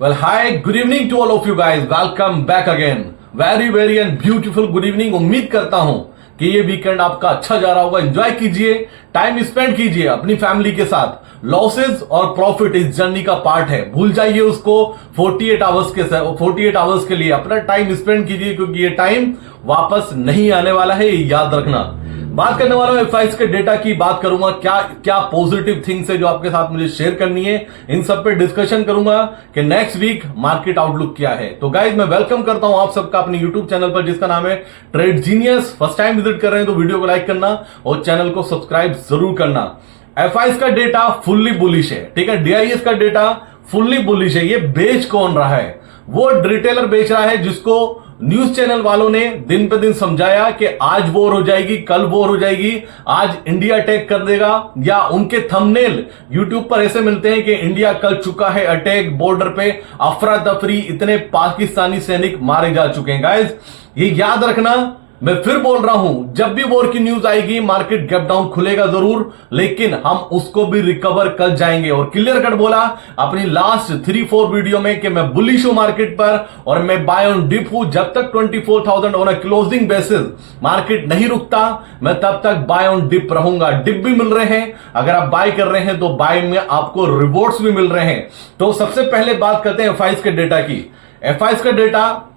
Well, hi, good evening to all of you guys. Welcome back again. Very and beautiful good evening. उम्मीद करता हूं कि ये weekend आपका अच्छा जा रहा होगा. एंजॉय कीजिए, टाइम स्पेंड कीजिए अपनी फैमिली के साथ. लॉसेस और प्रॉफिट इस जर्नी का पार्ट है, भूल जाइए उसको. 48 आवर्स के लिए अपना टाइम स्पेंड कीजिए, क्योंकि ये टाइम वापस नहीं आने वाला है, ये याद रखना. बात करने वाला हूं एफआईज के डेटा की. बात करूंगा क्या क्या पॉजिटिव थिंग्स है जो आपके साथ मुझे शेयर करनी है. इन सब पे डिस्कशन करूंगा कि नेक्स्ट वीक मार्केट आउटलुक क्या है. तो गाइज मैं वेलकम करता हूं आप सबका अपने यूट्यूब चैनल पर, जिसका नाम है trade genius. First time visit कर रहे हैं तो वीडियो को लाइक करना और चैनल को सब्सक्राइब जरूर करना. एफआईज का डेटा फुल्ली बुलिश है, ठीक है. डीआईएस का डेटा फुल्ली बुलिश है. ये बेच कौन रहा है? वो रिटेलर बेच रहा है जिसको न्यूज चैनल वालों ने दिन पे दिन समझाया कि आज वॉर हो जाएगी, कल वॉर हो जाएगी, आज इंडिया अटैक कर देगा. या उनके थंबनेल यूट्यूब पर ऐसे मिलते हैं कि इंडिया कर चुका है अटैक, बॉर्डर पे अफरा तफरी, इतने पाकिस्तानी सैनिक मारे जा चुके हैं. गाइज ये याद रखना, मैं फिर बोल रहा हूं, जब भी वॉर की न्यूज आएगी मार्केट गैप डाउन खुलेगा जरूर, लेकिन हम उसको भी रिकवर कर जाएंगे. और क्लियर कट बोला अपनी लास्ट 3-4 वीडियो में कि मैं बुलिश हूं मार्केट पर और मैं बाय ऑन डिप हूं. जब तक 24,000 on a closing basis market नहीं रुकता, मैं तब तक बाय ऑन डिप रहूंगा. डिप भी मिल रहे हैं, अगर आप बाय कर रहे हैं तो बाय में आपको रिवॉर्ड्स भी मिल रहे हैं. तो सबसे पहले बात करते हैं एफआईज के डेटा की. एफआईज का डेटा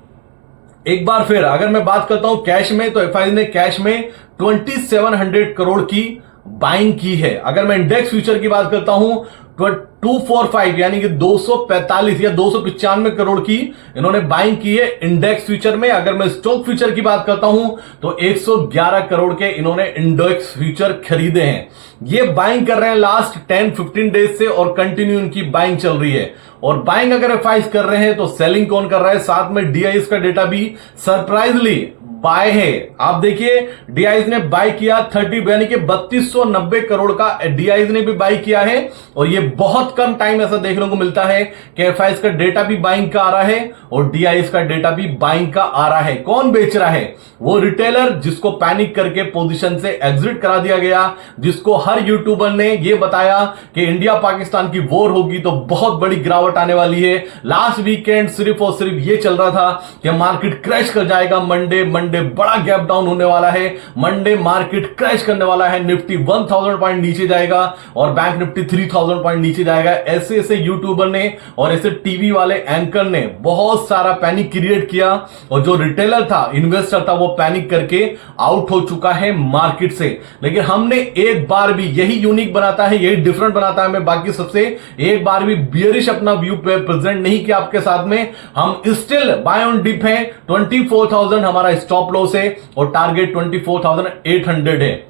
एक बार फिर अगर मैं बात करता हूं कैश में, तो एफआईज ने कैश में 2700 करोड़ की बाइंग की है. अगर मैं इंडेक्स फ्यूचर की बात करता हूं, 245 यानी कि 245 या 295 करोड़ की इन्होंने बाइंग की है इंडेक्स फ्यूचर में. अगर मैं स्टॉक फ्यूचर की बात करता हूं तो 111 करोड़ के इन्होंने इंडेक्स फ्यूचर खरीदे हैं. ये बाइंग कर रहे हैं लास्ट 10-15 डेज से और कंटिन्यू इनकी बाइंग चल रही है. और बाइंग अगर एफआईज कर रहे हैं तो सेलिंग कौन कर रहा है? साथ में डीआईएस का डेटा भी सरप्राइजली बाय है. आप देखिए डीआईएस ने बाय किया 30 यानी कि 3290 करोड़ का डीआईएस ने भी बाय किया है. और ये बहुत कम टाइम ऐसा देखने को मिलता है कि एफआईज का डेटा भी बाइंग का आ रहा है और डीआईएस का डेटा भी बाइंग का आ रहा है. कौन बेच रहा है? वो रिटेलर जिसको पैनिक करके पोजीशन से एग्जिट करा दिया गया, जिसको हर यूट्यूबर ने ये बताया कि इंडिया पाकिस्तान की वॉर होगी तो बहुत बड़ी गिरावट आने वाली है. लास्ट वीकेंड सिर्फ और सिर्फ ये चल रहा था कि मार्केट क्रैश कर जाएगा. मंडे बड़ा गैप डाउन होने वाला है. मंडे मार्केट क्रैश करने वाला है. निफ्टी 1000 पॉइंट नीचे जाएगा और बैंक निफ्टी 3000 पॉइंट नीचे जाएगा. ऐसे ऐसे यूट्यूबर ने और ऐसे टीवी वाले एंकर ने बहुत सारा पैनिक क्रिएट किया और जो रिटेलर था, इन्वेस्टर था, वो पैनिक करके आउट हो चुका है मार्केट से. लेकिन हमने एक बार भी, यही यूनिक बनाता है, यही डिफरेंट बनाता है हमें बाकी सबसे, एक बार भी बियरिश अपना व्यू प्रेजेंट नहीं किया आपके साथ में. हम स्टिल बाय ऑन डिप हैं. 24,000 हमारा स्टॉप लॉस है और टारगेट 24,800 है.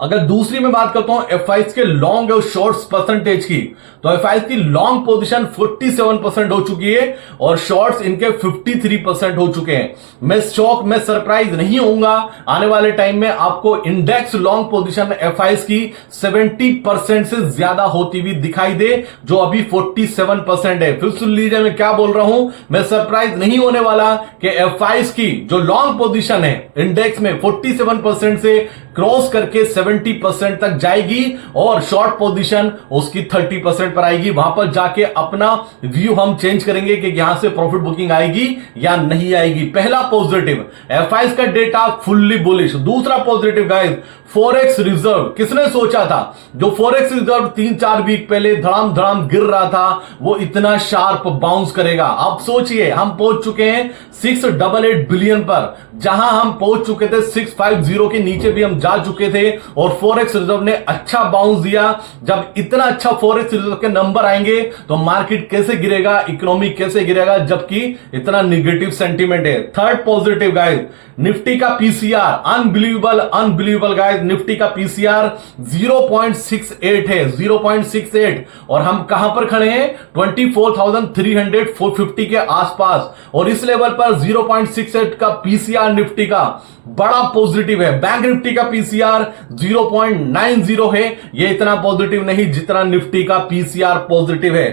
अगर दूसरी में बात करता हूं एफआईज के लॉन्ग और शॉर्ट्स परसेंटेज की, तो एफआईज की लॉन्ग पोजीशन 47% हो चुकी है और शॉर्ट्स इनके 53% हो चुके हैं. मैं शॉक में सरप्राइज नहीं होऊंगा आने वाले टाइम में आपको इंडेक्स लॉन्ग पोजीशन एफआईज की 70% से ज्यादा होती हुई दिखाई दे, जो अभी 47% है. फिर सुन लीजिए मैं क्या बोल रहा हूं. मैं सरप्राइज नहीं होने वाला कि एफआईज की जो लॉन्ग पोजीशन है इंडेक्स में 47% से क्रॉस करके 70% तक जाएगी और शॉर्ट पोजीशन उसकी 30% पर आएगी. वहां पर जाके अपना व्यू हम चेंज करेंगे कि यहां से प्रॉफिट बुकिंग आएगी या नहीं आएगी. पहला पॉजिटिव, एफआईज का डेटा फुल्ली बुलिश. दूसरा पॉजिटिव गाइस, फॉरेक्स रिजर्व. किसने सोचा था जो फॉरेक्स रिजर्व 3-4 वीक पहले धड़ाम धड़ाम गिर रहा था, वो इतना शार्प बाउंस करेगा? आप सोचिए, हम पहुंच चुके हैं 688 बिलियन पर, जहां हम पहुंच चुके थे 650 के नीचे भी हम जा चुके थे और फॉरेक्स रिजर्व ने अच्छा बाउंस दिया. जब इतना अच्छा फॉरेक्स रिजर्व के नंबर आएंगे तो मार्केट कैसे गिरेगा, इकोनॉमी कैसे गिरेगा, जबकि इतना निगेटिव सेंटीमेंट है. थर्ड पॉजिटिव गाइस, निफ्टी का पीसीआर अनबिलीवेबल गाइस. निफ्टी का पीसीआर 0.68 है, 0.68. और हम कहां पर खड़े हैं? 24,300-450 के आसपास. और इस लेवल पर 0.68 का पीसीआर निफ्टी का बड़ा पॉजिटिव है. बैंक निफ्टी का पीसीआर 0.90 है. यह इतना पॉजिटिव नहीं जितना निफ्टी का पीसीआर पॉजिटिव है.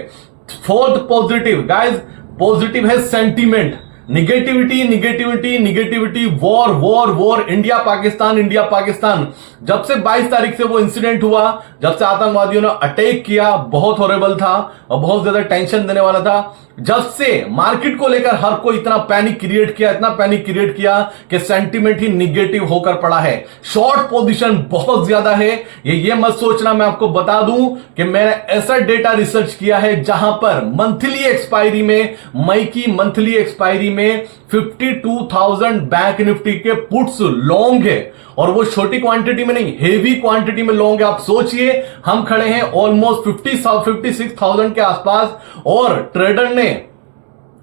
फोर्थ पॉजिटिव गाइस, पॉजिटिव है sentiment. Negativity negativity negativity, war war war, India Pakistan India Pakistan. जब से 22 तारीख से वो इंसिडेंट हुआ, जब से आतंकवादियों ने अटैक किया, बहुत हॉरेबल था और बहुत ज्यादा टेंशन देने वाला था। जब से मार्केट को लेकर हर कोई इतना पैनिक क्रिएट किया, इतना पैनिक क्रिएट किया कि सेंटीमेंट ही निगेटिव होकर पड़ा है। शॉर्ट पोजीशन बहुत ज्यादा है। ये मत सोचना, मैं आपको बता दूं कि मैंने ऐसा डेटा रिसर्च किया है जहां पर मंथली एक्सपायरी में, मई की मंथली एक्सपायरी में 52,000 बैंक निफ्टी के पुट्स लॉन्ग है, और वो छोटी क्वांटिटी में नहीं, हेवी क्वांटिटी में लॉन्ग है। आप सोचिए, हम खड़े हैं ऑलमोस्ट 56,000 के आसपास, और ट्रेडर ने,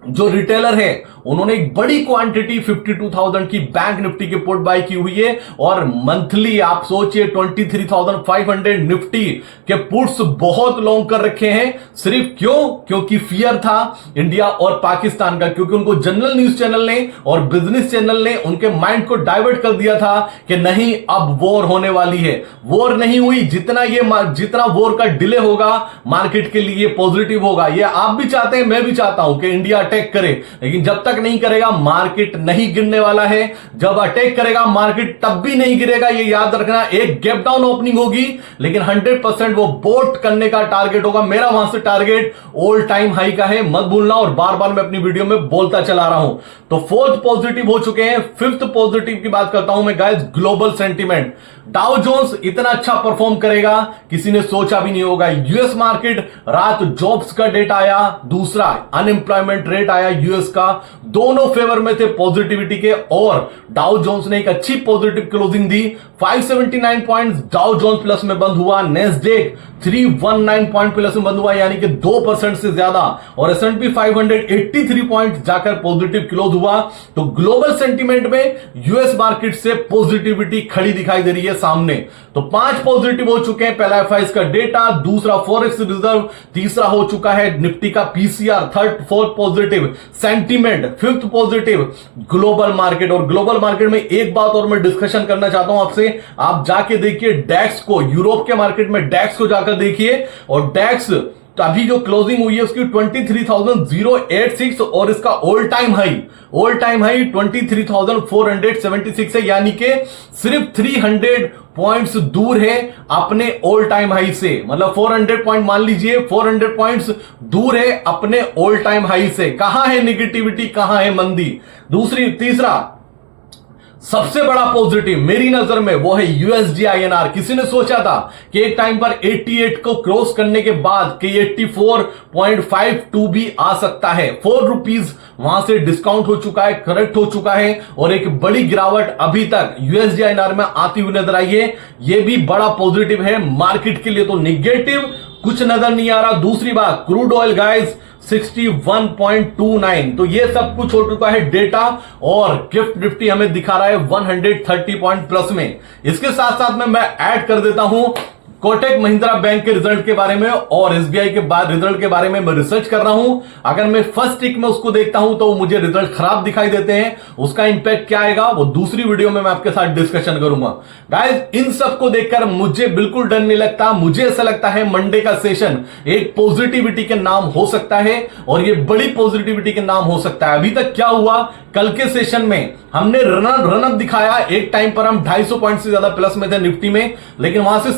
जो रिटेलर है, उन्होंने एक बड़ी क्वांटिटी 52,000 की बैंक निफ्टी की पुट बाय की हुई है, और मंथली आप सोचिए 23,500 निफ्टी के पुट्स बहुत लॉन्ग कर रखे हैं। सिर्फ क्योंकि फियर था इंडिया और पाकिस्तान का, क्योंकि उनको जनरल न्यूज चैनल ने और बिजनेस चैनल ने उनके माइंड को डाइवर्ट कर दिया था कि नहीं, अब वॉर होने वाली है। वॉर नहीं हुई, जितना वॉर का डिले होगा मार्केट के लिए पॉजिटिव होगा। ये आप भी चाहते हैं, मैं भी चाहता हूं कि इंडिया अटैक करे, लेकिन जब तक नहीं करेगा मार्केट नहीं गिरने वाला है। जब अटैक करेगा मार्केट तब भी नहीं गिरेगा, ये याद रखना। एक गैप डाउन ओपनिंग होगी, लेकिन 100% वो बोट करने का टारगेट होगा। मेरा वहां से टारगेट ऑल टाइम हाई का है, मत भूलना, और बार बार मैं अपनी वीडियो में बोलता चला रहा हूं। तो फोर्थ पॉजिटिव हो चुके हैं। फिफ्थ पॉजिटिव की बात करता हूं मैं guys, global sentiment. Dow Jones इतना अच्छा परफॉर्म करेगा किसी ने सोचा भी नहीं होगा। यूएस मार्केट, रात जॉब्स का डेटा आया, दूसरा अनएम्प्लॉयमेंट रेट आया यूएस का, दोनों फेवर में थे पॉजिटिविटी के, और डाउ जोन्स ने एक अच्छी पॉजिटिव क्लोजिंग दी। 579 पॉइंट्स डाउ जोन्स प्लस में बंद हुआ। नेस्डेक 319 पॉइंट प्लस में बंद हुआ, यानी कि 2% से ज्यादा, और S&P 500 83 पॉइंट जाकर पॉजिटिव क्लोज हुआ। तो ग्लोबल सेंटीमेंट में यूएस मार्केट से पॉजिटिविटी खड़ी दिखाई दे रही है सामने। तो 5 पॉजिटिव हो चुके हैं। पहला एफआईएस का डेटा, दूसरा फॉरेक्स रिजर्व, तीसरा हो चुका है निफ्टी का PCR, fourth positive sentiment, fifth positive global market. और ग्लोबल मार्केट में एक बात और मैं डिस्कशन करना चाहता हूं आपसे, आप जाके देखिए डैक्स को, यूरोप के मार्केट में डैक्स को जाकर देखिए, और डैक्स तो अभी जो क्लोजिंग हुई है उसकी 23,086, और इसका ऑल टाइम हाई 23,476 है, यानी कि सिर्फ 300 पॉइंट्स दूर है अपने ऑल टाइम हाई से। मतलब 400 पॉइंट मान लीजिए, 400 पॉइंट्स दूर है अपने ऑल टाइम हाई से। कहां है निगेटिविटी, कहां है मंदी? तीसरा सबसे बड़ा पॉजिटिव मेरी नजर में वो है यूएसडी आईएनआर। किसी ने सोचा था कि एक टाइम पर 88 को क्रॉस करने के बाद कि 84.52 भी आ सकता है। 4 रुपीज वहां से डिस्काउंट हो चुका है, करेक्ट हो चुका है, और एक बड़ी गिरावट अभी तक यूएसडी आईएनआर में आती हुई नजर आई है। यह भी बड़ा पॉजिटिव है मार्केट के लिए। तो निगेटिव कुछ नजर नहीं आ रहा। दूसरी बात, क्रूड ऑयल गाइस 61.29, तो ये सब कुछ हो चुका है डेटा, और गिफ्ट निफ्टी हमें दिखा रहा है 130 पॉइंट प्लस में। इसके साथ साथ में मैं ऐड कर देता हूं कोटक महिंद्रा बैंक के रिजल्ट के बारे में, और एसबीआई के बाद रिजल्ट के बारे में मैं रिसर्च कर रहा हूं। अगर मैं फर्स्ट टिक में उसको देखता हूं तो मुझे रिजल्ट खराब दिखाई देते हैं। उसका इंपैक्ट क्या आएगा वो दूसरी वीडियो में मैं आपके साथ डिस्कशन करूंगा। गाइस, इन सबको देखकर मुझे बिल्कुल डर नहीं लगता। मुझे ऐसा लगता है मंडे का सेशन एक पॉजिटिविटी के नाम हो सकता है, और ये बड़ी पॉजिटिविटी के नाम हो सकता है। अभी तक क्या हुआ, कल के सेशन में हमने रनअप दिखाया। एक टाइम पर हम 250 पॉइंट से ज्यादा प्लस में थे निफ्टी में, लेकिन वहां से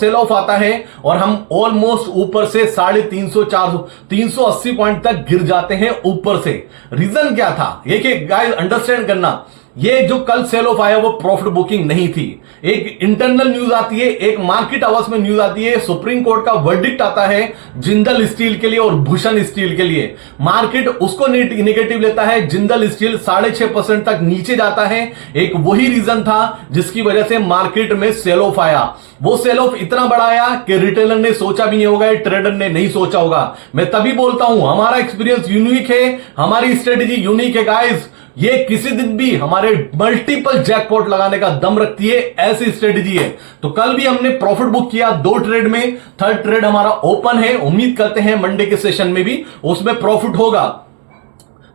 सेल ऑफ आता है, और हम ऑलमोस्ट ऊपर से 350 400 380 पॉइंट तक गिर जाते हैं ऊपर से। रीजन क्या था, ये कि गाइस अंडरस्टैंड करना, ये जो कल सेल ऑफ आया वो प्रॉफिट बुकिंग नहीं थी। एक इंटरनल न्यूज आती है, एक मार्केट आवर्स में न्यूज आती है, सुप्रीम कोर्ट का वर्डिक्ट आता है जिंदल स्टील के लिए और भूषण स्टील के लिए। मार्केट उसको नेगेटिव लेता है, जिंदल स्टील 6.5% तक नीचे जाता है। एक वही रीजन था जिसकी वजह से मार्केट में सेल ऑफ आया। वो सेल ऑफ इतना बड़ा आया कि रिटेलर ने सोचा भी नहीं होगा, ट्रेडर ने नहीं सोचा होगा। मैं तभी बोलता हूं हमारा एक्सपीरियंस यूनिक है, हमारी स्ट्रेटेजी यूनिक है गाइस। ये किसी दिन भी हमारे मल्टीपल जैकपॉट लगाने का दम रखती है, ऐसी स्ट्रेटेजी है। तो कल भी हमने प्रॉफिट बुक किया 2 ट्रेड में, थर्ड ट्रेड हमारा ओपन है। उम्मीद करते हैं मंडे के सेशन में भी उसमें प्रॉफिट होगा।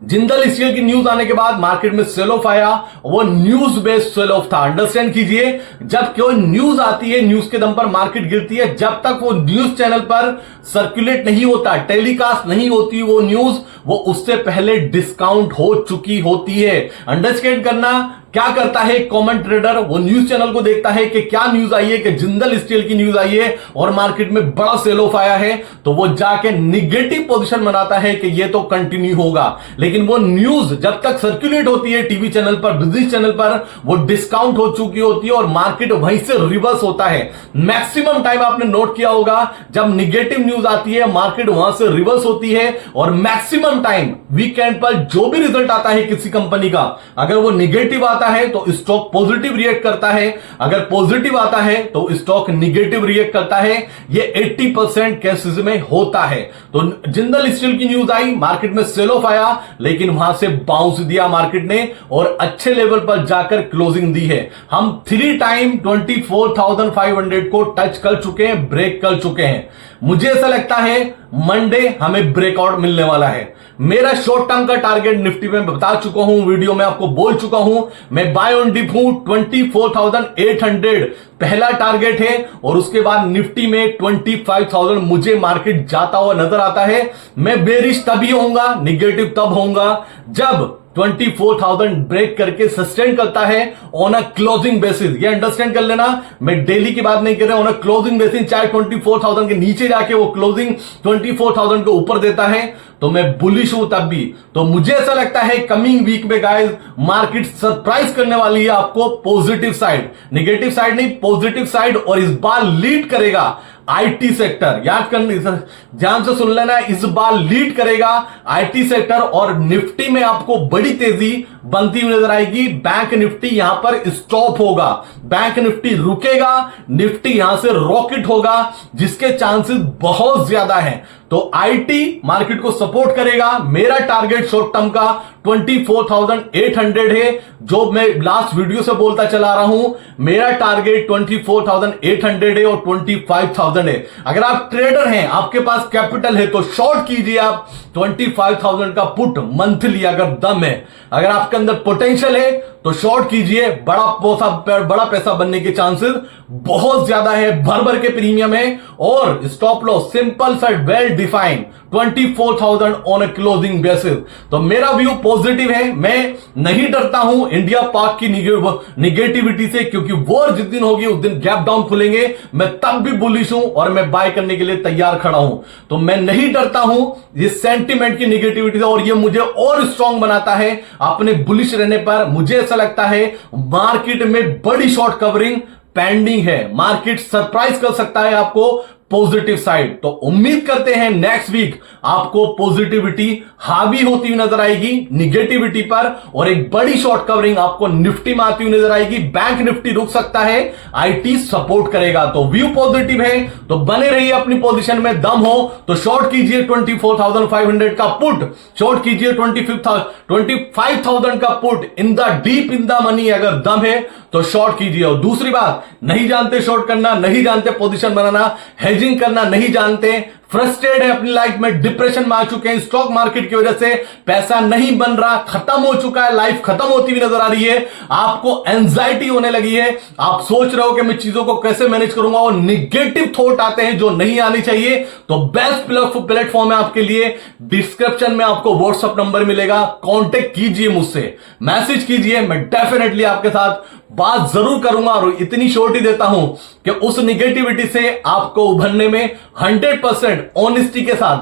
जिंदल स्टील की न्यूज आने के बाद मार्केट में सेल ऑफ आया, वो न्यूज बेस्ड सेल ऑफ था। अंडरस्टैंड कीजिए, जब कोई न्यूज आती है न्यूज के दम पर मार्केट गिरती है। जब तक वो न्यूज चैनल पर सर्कुलेट नहीं होता, टेलीकास्ट नहीं होती वो न्यूज, वो उससे पहले डिस्काउंट हो चुकी होती है। अंडरस्टैंड करना, क्या करता है कॉमन ट्रेडर, वो न्यूज चैनल को देखता है कि क्या न्यूज आई है, कि जिंदल स्टील की न्यूज आई है और मार्केट में बड़ा सेल ऑफ आया है, तो वो जाके निगेटिव पोजीशन बनाता है कि ये तो कंटिन्यू होगा। लेकिन वो न्यूज जब तक सर्कुलेट होती है टीवी चैनल पर, बिजनेस चैनल पर, वो डिस्काउंट हो चुकी होती है और मार्केट वहीं से रिवर्स होता है। मैक्सिमम टाइम आपने नोट किया होगा, जब निगेटिव न्यूज आती है मार्केट वहां से रिवर्स होती है, और मैक्सिमम टाइम वीकेंड पर जो भी रिजल्ट आता है किसी कंपनी का, अगर वो निगेटिव आता है तो स्टॉक पॉजिटिव रिएक्ट करता है, अगर पॉजिटिव आता है तो स्टॉक निगेटिव रिएक्ट करता है। ये 80% केसेस में होता है। तो जिंदल स्टील की न्यूज आई, मार्केट में सेल ऑफ आया, लेकिन वहां से बाउंस दिया मार्केट ने और अच्छे लेवल पर जाकर क्लोजिंग दी है। हम 3 टाइम 24,500 को टच कर चुके हैं, ब्रेक कर चुके हैं। मुझे ऐसा लगता है मंडे हमें ब्रेकआउट मिलने वाला है। मेरा शॉर्ट टर्म का टारगेट निफ्टी में बता चुका हूं, वीडियो में आपको बोल चुका हूं, मैं बाय ऑन डिप हूं 24,800 पहला टारगेट है, और उसके बाद निफ्टी में 25,000 मुझे मार्केट जाता हुआ नजर आता है। मैं बेरिश तभी होऊंगा, निगेटिव तब होऊंगा जब 24,000 ब्रेक करके सस्टेन करता है ऑन अ क्लोजिंग बेसिस। ये अंडरस्टैंड कर लेना, मैं डेली की बात नहीं कर रहा, ऑन अ क्लोजिंग बेसिस। चाहे 24,000 के नीचे जाके वो क्लोजिंग 24,000 के ऊपर देता है तो मैं बुलिश हूं तब भी। तो मुझे ऐसा लगता है कमिंग वीक में गाइस मार्केट सरप्राइज करने वाली है आपको, पॉजिटिव साइड, निगेटिव साइड नहीं, पॉजिटिव साइड, और इस बार लीड करेगा आईटी सेक्टर। याद करने, ध्यान से सुन लेना, इस बार लीड करेगा आईटी सेक्टर, और निफ्टी में आपको बड़ी तेजी बनती हुई नजर आएगी। बैंक निफ्टी यहां पर स्टॉप होगा, बैंक निफ्टी रुकेगा, निफ्टी यहां से रॉकेट होगा, जिसके चांसेस बहुत ज्यादा हैं। तो आईटी मार्केट को सपोर्ट करेगा। मेरा टारगेट शॉर्ट टर्म का 24,800 है, जो मैं लास्ट वीडियो से बोलता चला रहा हूं। मेरा टारगेट 24,800 है और 25,000 है। अगर आप ट्रेडर हैं, आपके पास कैपिटल है, तो शॉर्ट कीजिए आप 25,000 का पुट मंथली अगर दम है। अगर आपके अंदर पोटेंशियल है तो शॉर्ट कीजिए, बड़ा पैसा बनने के चांसेस बहुत ज्यादा है, भर भर के प्रीमियम है, और स्टॉप लॉस सिंपल सा well defined 24,000 on A closing basis. तो मेरा व्यू पॉजिटिव है, मैं नहीं डरता हूं इंडिया पाक की निगेटिविटी से, क्योंकि वॉर जिस दिन होगी उस दिन गैप डाउन खुलेंगे, मैं तब भी बुलिश हूं और मैं बाय करने के लिए तैयार खड़ा हूं। तो मैं नहीं डरता हूं इस सेंटिमेंट की निगेटिविटी से, और ये मुझे और स्ट्रांग बनाता है अपने बुलिश रहने पर। मुझे ऐसा लगता है मार्केट में बड़ी शॉर्ट कवरिंग पेंडिंग है, मार्केट सरप्राइज कर सकता है आपको पॉजिटिव साइड। तो उम्मीद करते हैं नेक्स्ट वीक आपको पॉजिटिविटी हावी होती हुई नजर आएगी निगेटिविटी पर, और एक बड़ी शॉर्ट कवरिंग आपको निफ्टी में आती हुई नजर आएगी। बैंक निफ्टी रुक सकता है, आईटी सपोर्ट करेगा। तो व्यू पॉजिटिव है, तो बने रहिए अपनी पोजीशन में, दम हो तो शॉर्ट कीजिए 24,500 का पुट, शॉर्ट कीजिए 25,000 का put in the deep in the money. अगर दम है तो शॉर्ट कीजिए। और दूसरी बात, नहीं जानते शॉर्ट करना, नहीं जानते पोजीशन बनाना, हेजिंग करना नहीं जानते, फ्रस्ट्रेट है अपनी लाइफ में, डिप्रेशन में आ चुके हैं, स्टॉक मार्केट की वजह से पैसा नहीं बन रहा, खत्म हो चुका है, लाइफ खत्म होती हुई नजर आ रही है, आपको एंजाइटी होने लगी है, आप सोच रहे हो कि मैं चीजों को कैसे मैनेज करूंगा, और निगेटिव थॉट आते हैं जो नहीं आनी चाहिए, तो बेस्ट प्लेटफॉर्म है आपके लिए। डिस्क्रिप्शन में आपको व्हाट्सएप नंबर मिलेगा, कांटेक्ट कीजिए मुझसे, मैसेज कीजिए, मैं डेफिनेटली आपके साथ बात जरूर करूंगा, और इतनी श्योरिटी देता हूं कि उस निगेटिविटी से आपको उभरने में 100% ऑनेस्टी के साथ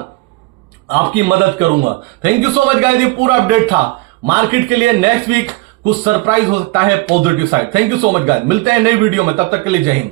आपकी मदद करूंगा। Thank you so much guys, ये पूरा अपडेट था मार्केट के लिए। नेक्स्ट वीक कुछ सरप्राइज हो सकता है positive side. Thank you so much guys, मिलते हैं नई वीडियो में, तब तक के लिए जय हिंद।